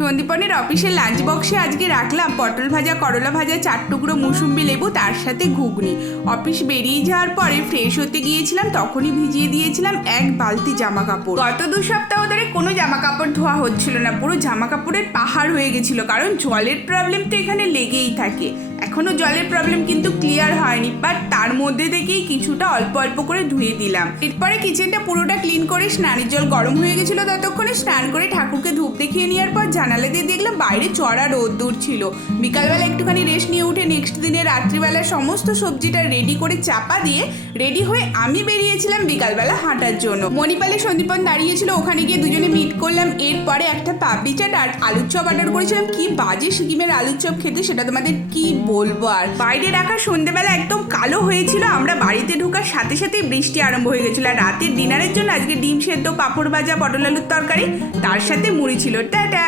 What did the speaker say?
সন্দীপনের অফিসের লাঞ্চ বক্সে আজকে রাখলাম পটল ভাজা, করলা ভাজা, 4 টুকরো মুসুম্বি লেবু, তার সাথে ঘুগনি। অফিস বেরিয়ে যাওয়ার পরে ফ্রেশ হতে গিয়েছিলাম, তখনই ভিজিয়ে দিয়েছিলাম 1 বালতি জামা কাপড়। গত 2 সপ্তাহ ধরে কোনো জামা কাপড় ধোয়া হচ্ছিল না, পুরো জামা কাপড়ের পাহাড় হয়ে গেছিল, কারণ জলের প্রবলেম তো এখানে লেগেই থাকে। এখনো জলের প্রবলেম কিন্তু ক্লিয়ার হয়নি, বাট তার মধ্যে থেকেই কিছুটা অল্প অল্প করে ধুয়ে দিলাম। এরপরে কিচেনটা পুরোটা ক্লিন করে স্নানের জল গরম হয়ে গেছিল, ততক্ষণে স্নান করে ঠাকুরকে ধূপ দেখিয়ে নেওয়ার পর জানালা দিয়ে দেখলাম বাইরে চড়া রোদ্দুর ছিল। বিকালবেলা একটুখানি রেস্ট নিয়ে উঠে নেক্সট দিনে রাত্রিবেলা সমস্ত সবজিটা রেডি করে চাপা দিয়ে রেডি হয়ে আমি বেরিয়েছিলাম বিকালবেলা হাঁটার জন্য। মণিপালে সন্দীপন দাঁড়িয়েছিল, ওখানে গিয়ে দুজনে মিট করলাম। এরপরে একটা পাপড়ি চাট আর আলুর চপ অর্ডার করেছিলাম। কি বাজে সিকিমের আলুর চপ খেতে, সেটা তোমাদের কি বলবো। আর বাইরে রাখা সন্ধ্যেবেলা একদম কালো হয়েছিল, আমরা বাড়িতে ঢোকার সাথে সাথেই বৃষ্টি আরম্ভ হয়ে গেছিল। আর রাতের ডিনারের জন্য আজকে ডিম সেদ্ধ, পাঁপড় ভাজা, পটল আলুর তরকারি, তার সাথে মুড়ি ছিল। টাটা।